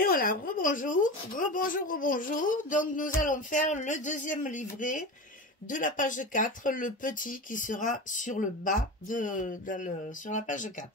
Et voilà, rebonjour, rebonjour, rebonjour. Donc nous allons faire le deuxième livret de la page 4, le petit qui sera sur le bas, sur la page 4.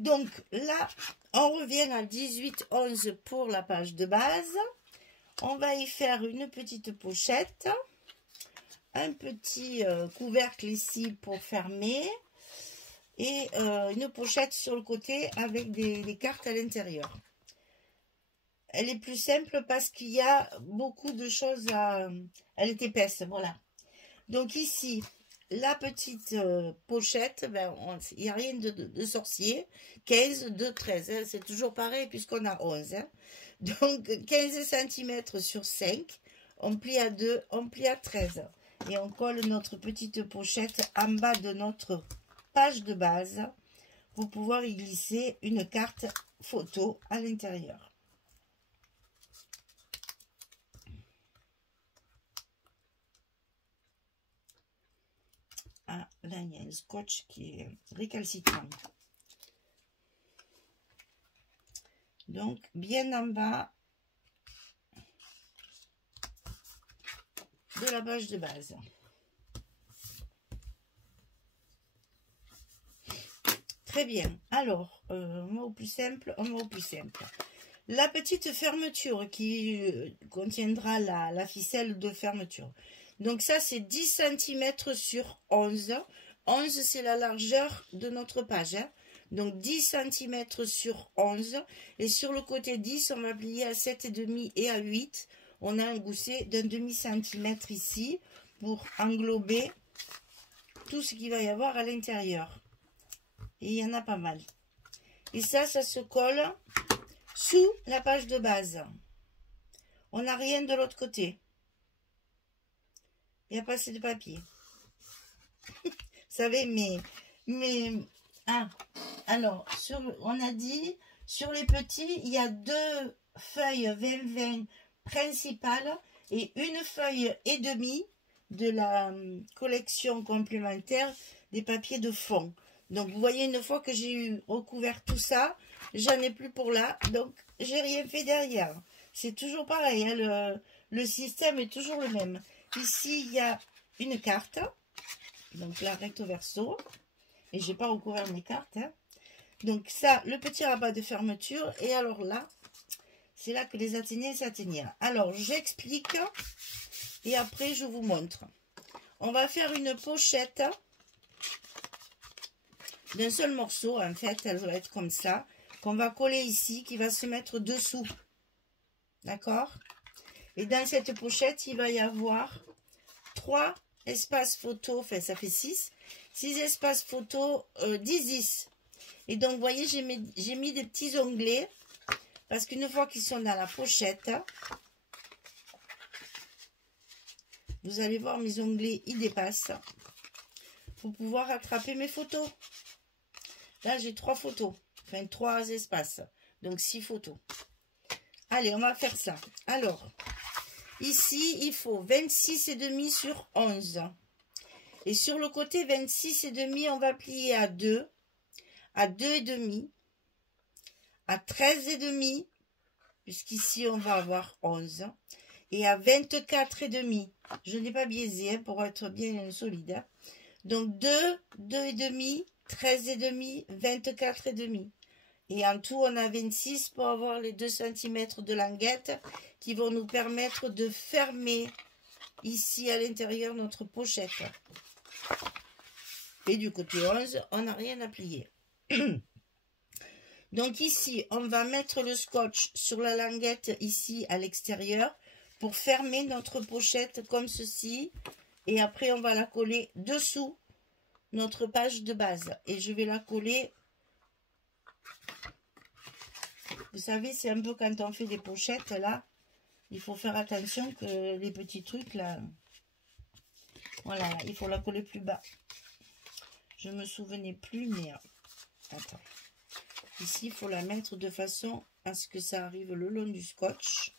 Donc là, on revient à 18-11 pour la page de base. On va y faire une petite pochette, un petit couvercle ici pour fermer et une pochette sur le côté avec des cartes à l'intérieur. Elle est plus simple parce qu'il y a beaucoup de choses à... Elle est épaisse, voilà. Donc ici, la petite pochette, ben, il n'y a rien de sorcier. 15, 2, 13, hein, c'est toujours pareil puisqu'on a 11. Hein. Donc 15 cm sur 5, on plie à 2, on plie à 13. Et on colle notre petite pochette en bas de notre page de base pour pouvoir y glisser une carte photo à l'intérieur. Ah, là, il y a un scotch qui est récalcitrant. Donc, bien en bas de la page de base. Très bien. Alors, on va au plus simple, on va au plus simple. La petite fermeture qui contiendra la ficelle de fermeture. Donc ça, c'est 10 cm sur 11. 11, c'est la largeur de notre page. Hein. Donc 10 cm sur 11. Et sur le côté 10, on va plier à 7,5 et à 8. On a un gousset d'un demi-centimètre ici pour englober tout ce qu'il va y avoir à l'intérieur. Et il y en a pas mal. Et ça se colle sous la page de base. On n'a rien de l'autre côté. Il n'y a pas assez de papier. Vous savez, alors, on a dit, sur les petits, il y a 2 feuilles 20-20 principales et une feuille et demie de la collection complémentaire des papiers de fond. Donc, vous voyez, une fois que j'ai recouvert tout ça, j'en ai plus pour là, donc j'ai rien fait derrière. C'est toujours pareil, hein, le système est toujours le même. Ici, il y a une carte, donc là, recto verso, et j'ai pas recouvert mes cartes. Hein. Donc ça, le petit rabat de fermeture, et alors là, c'est là que les athéniens s'atténirent. Alors, j'explique, et après, je vous montre. On va faire une pochette d'un seul morceau, en fait, elle va être comme ça, qu'on va coller ici, qui va se mettre dessous. D'accord ? Et dans cette pochette, il va y avoir 3 espaces photo, enfin ça fait 6 espaces photo, 10. Et donc, vous voyez, j'ai mis des petits onglets, parce qu'une fois qu'ils sont dans la pochette, vous allez voir, mes onglets, ils dépassent, pour pouvoir attraper mes photos. Là, j'ai 3 photos, enfin 3 espaces, donc 6 photos. Allez, on va faire ça. Alors, ici, il faut 26,5 sur 11. Et sur le côté 26,5, on va plier à 2, à 2,5, à 13,5, puisqu'ici, on va avoir 11, et à 24,5. Je n'ai pas biaisé hein, pour être bien solide. Hein. Donc, 2, 2,5, 13,5, 24,5. Et en tout, on a 26 pour avoir les 2 cm de languette qui vont nous permettre de fermer ici à l'intérieur notre pochette. Et du côté 11, on n'a rien à plier. Donc ici, on va mettre le scotch sur la languette ici à l'extérieur pour fermer notre pochette comme ceci. Et après, on va la coller dessous notre page de base. Et je vais la coller... Vous savez, c'est un peu quand on fait des pochettes, là, il faut faire attention que les petits trucs, là, voilà, il faut la coller plus bas. Je me souvenais plus, mais, attends. Ici, il faut la mettre de façon à ce que ça arrive le long du scotch.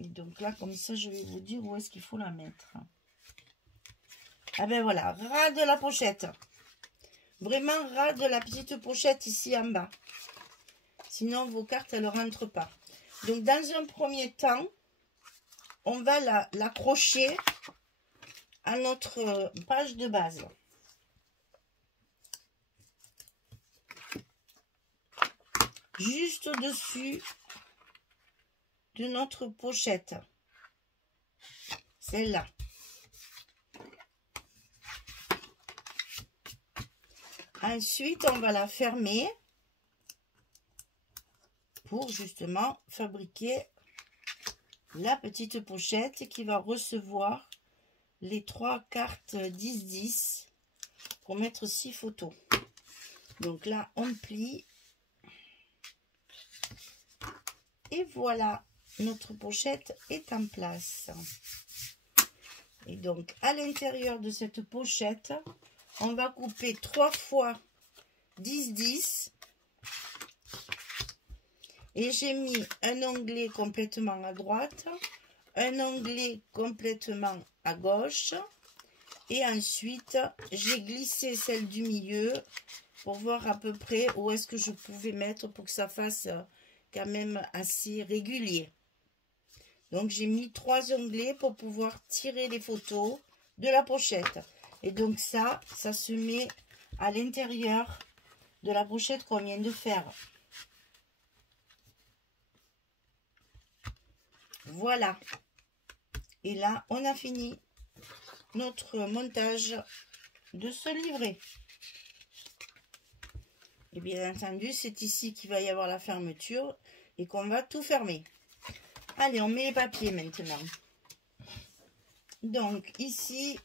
Et donc là, comme ça, je vais vous dire où est-ce qu'il faut la mettre. Ah ben voilà, ras de la pochette. vraiment ras de la petite pochette ici en bas. Sinon, vos cartes, elles ne rentrent pas. Donc, dans un premier temps, on va l'accrocher à notre page de base. Juste au-dessus de notre pochette. Celle-là. Ensuite, on va la fermer pour justement fabriquer la petite pochette qui va recevoir les 3 cartes 10-10 pour mettre 6 photos. Donc là, on plie. Et voilà, notre pochette est en place. Et donc, à l'intérieur de cette pochette, on va couper 3 fois 10-10. Et j'ai mis un onglet complètement à droite, un onglet complètement à gauche. Et ensuite, j'ai glissé celle du milieu pour voir à peu près où est-ce que je pouvais mettre pour que ça fasse quand même assez régulier. Donc, j'ai mis 3 onglets pour pouvoir tirer les photos de la pochette. Et donc, ça se met à l'intérieur de la pochette qu'on vient de faire. Voilà. Et là, on a fini notre montage de ce livret. Et bien entendu, c'est ici qu'il va y avoir la fermeture et qu'on va tout fermer. Allez, on met les papiers maintenant. Donc, ici,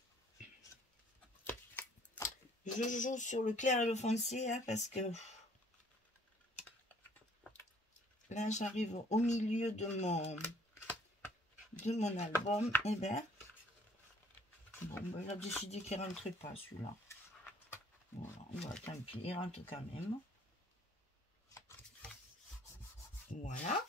je joue sur le clair et le foncé, hein, parce que là, j'arrive au milieu de mon album. Et bien, bon, ben, j'ai décidé qu'il ne rentrait pas, celui-là. Voilà, tant pis, il rentre quand même. Voilà.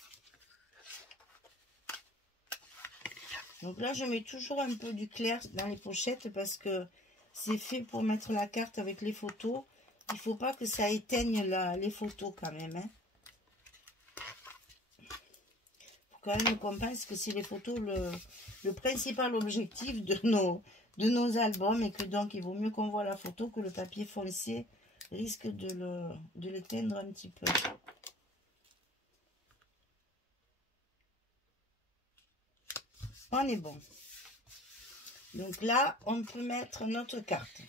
Donc là, je mets toujours un peu du clair dans les pochettes parce que c'est fait pour mettre la carte avec les photos. Il ne faut pas que ça éteigne les photos quand même. Hein. Faut quand même qu'on pense que c'est les photos le principal objectif de nos albums et que donc il vaut mieux qu'on voit la photo que le papier foncé risque de l'éteindre un petit peu. On est bon. Donc là, on peut mettre notre carte.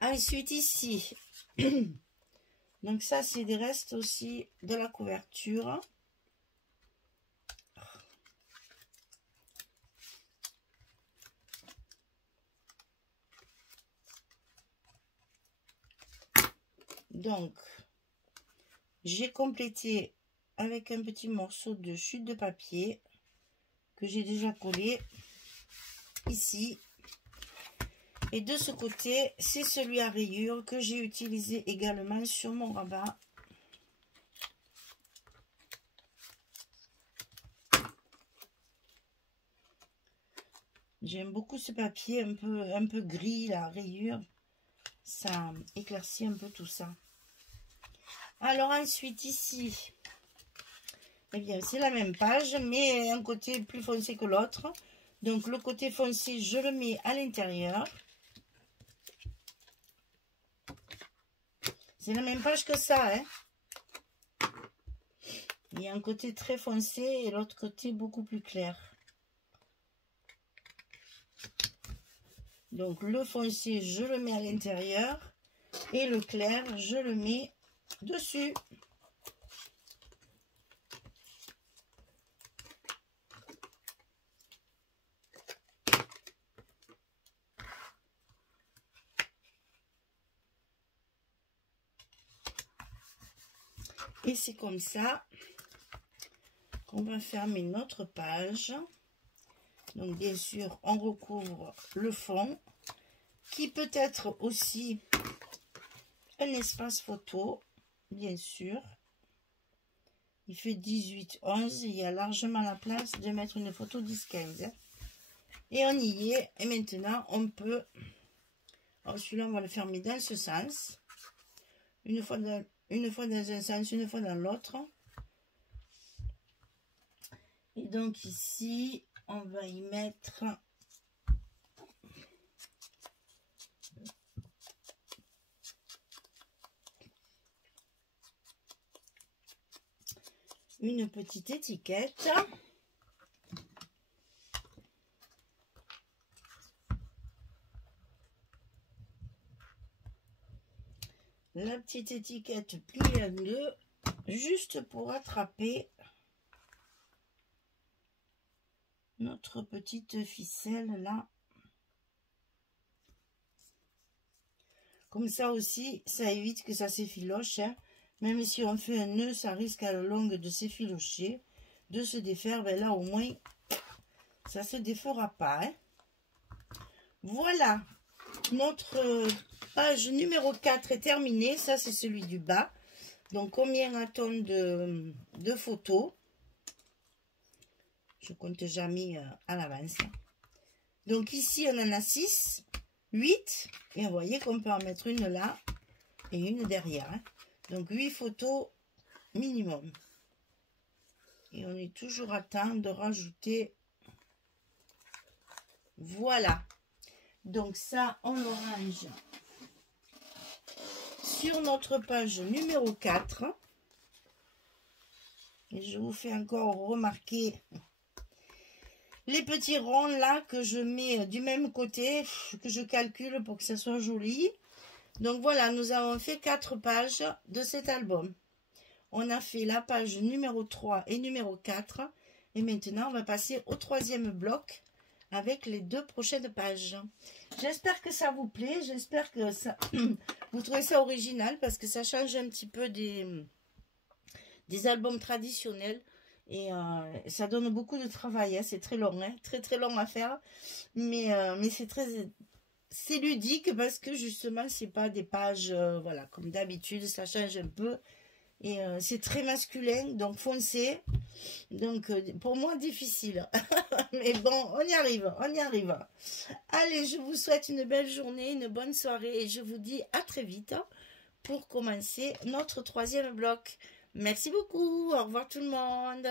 Ensuite, ici, donc ça, c'est des restes aussi de la couverture. Donc, j'ai complété avec un petit morceau de chute de papier que j'ai déjà collé ici. Et de ce côté, c'est celui à rayures que j'ai utilisé également sur mon rabat. J'aime beaucoup ce papier un peu gris, la rayure. Ça éclaircit un peu tout ça. Alors ensuite, ici, eh bien, c'est la même page, mais un côté plus foncé que l'autre. Donc, le côté foncé, je le mets à l'intérieur. C'est la même page que ça, hein. Il y a un côté très foncé et l'autre côté beaucoup plus clair. Donc, le foncé, je le mets à l'intérieur. Et le clair, je le mets dessus. Et c'est comme ça qu'on va fermer notre page. Donc bien sûr, on recouvre le fond, qui peut être aussi un espace photo, bien sûr. Il fait 18-11, il y a largement la place de mettre une photo 10-15. Et on y est, et maintenant on peut Celui-là, on va le fermer dans ce sens. Une fois dans un sens, une fois dans l'autre. Et donc ici, on va y mettre une petite étiquette. La petite étiquette pliée en deux, juste pour attraper notre petite ficelle là. Comme ça aussi, ça évite que ça s'effiloche. Hein. Même si on fait un nœud, ça risque à la longue de s'effilocher, de se défaire. Ben là, au moins, ça se défera pas. Hein. Voilà, notre page numéro 4 est terminée. Ça, c'est celui du bas. Donc, combien a-t-on de photos? Je compte jamais à l'avance. Donc, ici, on en a 6, 8. Et vous voyez qu'on peut en mettre une là et une derrière. Hein. Donc, 8 photos minimum. Et on est toujours à temps de rajouter. Voilà. Donc, ça, on le range sur notre page numéro 4. Et je vous fais encore remarquer les petits ronds là que je mets du même côté, que je calcule pour que ça soit joli. Donc voilà, nous avons fait 4 pages de cet album. On a fait la page numéro 3 et numéro 4. Et maintenant, on va passer au 3e bloc avec les 2 prochaines pages. J'espère que ça vous plaît. J'espère que ça vous trouvez ça original parce que ça change un petit peu des albums traditionnels. Et ça donne beaucoup de travail, hein. C'est très long, hein. Très long à faire, mais c'est ludique parce que justement c'est pas des pages, voilà, comme d'habitude, ça change un peu et c'est très masculin, donc foncé, donc pour moi difficile, mais bon, on y arrive, on y arrive. Allez, je vous souhaite une belle journée, une bonne soirée et je vous dis à très vite pour commencer notre 3e bloc. Merci beaucoup, au revoir tout le monde.